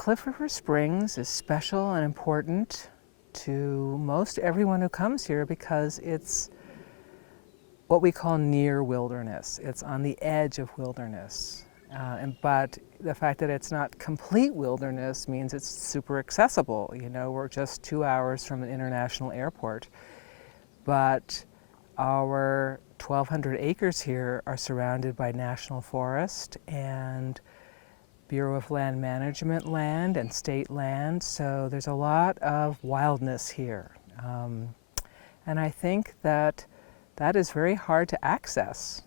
Cliff River Springs is special and important to most everyone who comes here because it's what we call near wilderness. It's on the edge of wilderness. But the fact that it's not complete wilderness means it's super accessible. You know, we're just 2 hours from an international airport. But our 1,200 acres here are surrounded by national forest and Bureau of Land Management land and state land, so there's a lot of wildness here. And I think that that is very hard to access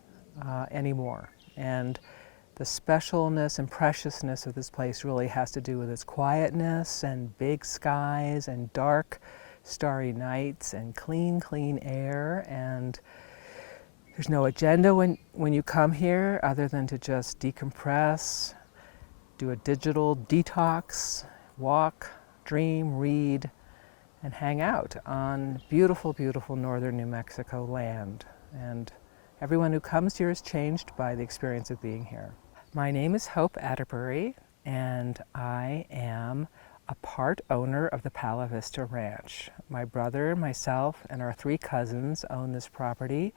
anymore. And the specialness and preciousness of this place really has to do with its quietness and big skies and dark, starry nights and clean air. And there's no agenda when you come here other than to just decompress, do a digital detox, walk, dream, read, and hang out on beautiful, beautiful northern New Mexico land. And everyone who comes here is changed by the experience of being here. My name is Hope Atterbury, and I am a part owner of the Palo Vista Ranch. My brother, myself, and our 3 cousins own this property.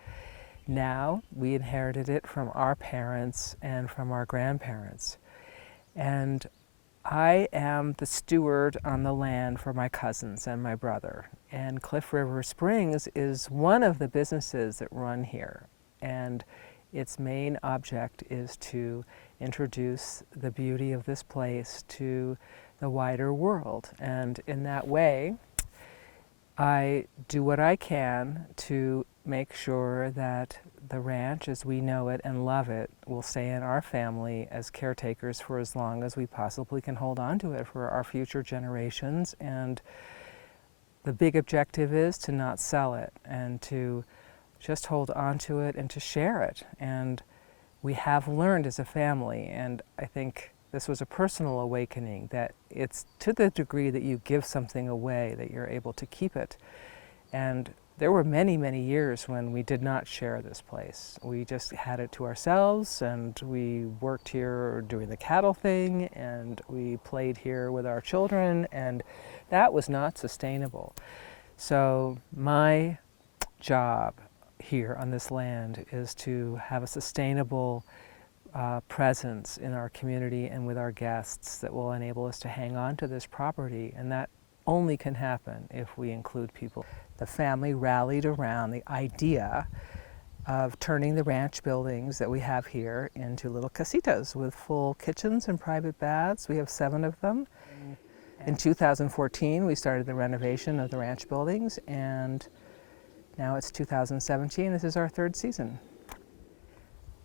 Now we inherited it from our parents and from our grandparents. And I am the steward on the land for my cousins and my brother. And Cliff River Springs is one of the businesses that run here. And its main object is to introduce the beauty of this place to the wider world. And in that way, I do what I can to make sure that the ranch as we know it and love it will stay in our family as caretakers for as long as we possibly can hold on to it for our future generations. And the big objective is to not sell it and to just hold on to it and to share it. And we have learned as a family, and I think this was a personal awakening, that it's to the degree that you give something away that you're able to keep it. And there were many, many years when we did not share this place. We just had it to ourselves, and we worked here doing the cattle thing, and we played here with our children, and that was not sustainable. So my job here on this land is to have a sustainable presence in our community and with our guests that will enable us to hang on to this property, and that only can happen if we include people. The family rallied around the idea of turning the ranch buildings that we have here into little casitas with full kitchens and private baths. We have 7 of them. In 2014, we started the renovation of the ranch buildings, and now it's 2017. This is our 3rd season.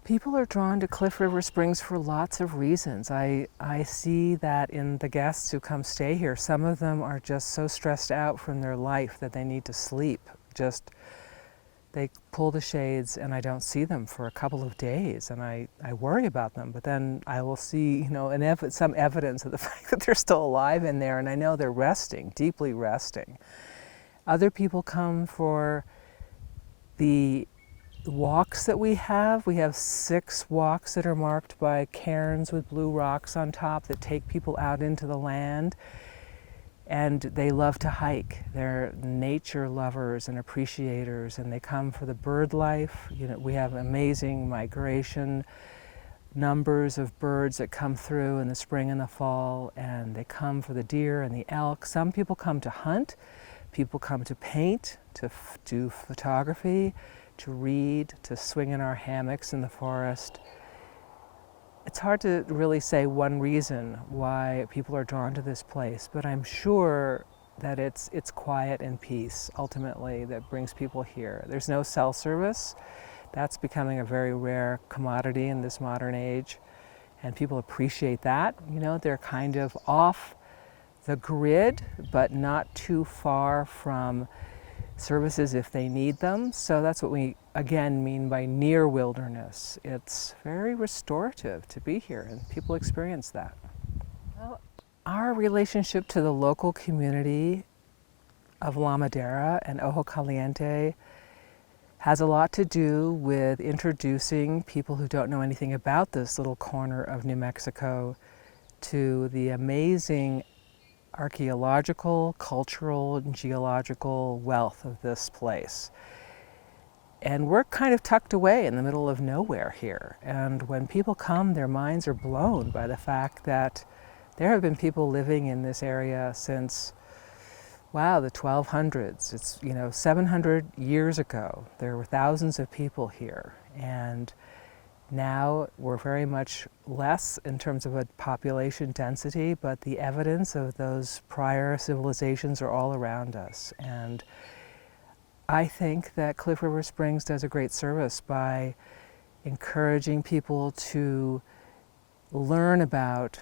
People are drawn to Cliff River Springs for lots of reasons. I see that in the guests who come stay here. Some of them are just so stressed out from their life that they need to sleep. They pull the shades and I don't see them for a couple of days, and I worry about them. But then I will see, some evidence of the fact that they're still alive in there, and I know they're resting, deeply resting. Other people come for the walks that we have. We have 6 walks that are marked by cairns with blue rocks on top that take people out into the land. And they love to hike. They're nature lovers and appreciators, and they come for the bird life. We have amazing migration numbers of birds that come through in the spring and the fall, and they come for the deer and the elk. Some people come to hunt. People come to paint, to do photography, to read, to swing in our hammocks in the forest. It's hard to really say one reason why people are drawn to this place, but I'm sure that it's quiet and peace ultimately that brings people here. There's no cell service. That's becoming a very rare commodity in this modern age, and people appreciate that. They're kind of off the grid, but not too far from services if they need them. So that's what we again mean by near wilderness. It's very restorative to be here, and people experience that. Well, our relationship to the local community of La Madera and Ojo Caliente has a lot to do with introducing people who don't know anything about this little corner of New Mexico to the amazing archaeological, cultural, and geological wealth of this place. And we're kind of tucked away in the middle of nowhere here. And when people come, their minds are blown by the fact that there have been people living in this area since, wow, the 1200s. It's, 700 years ago. There were thousands of people here. And now we're very much less in terms of a population density, but the evidence of those prior civilizations are all around us. And I think that Cliff River Springs does a great service by encouraging people to learn about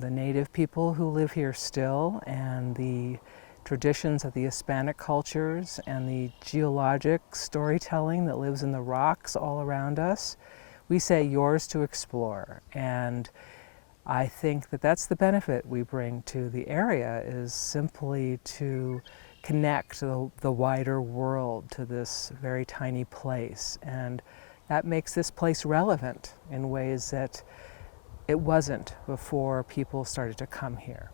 the native people who live here still and the traditions of the Hispanic cultures and the geologic storytelling that lives in the rocks all around us. We say yours to explore, and I think that that's the benefit we bring to the area, is simply to connect the wider world to this very tiny place, and that makes this place relevant in ways that it wasn't before people started to come here.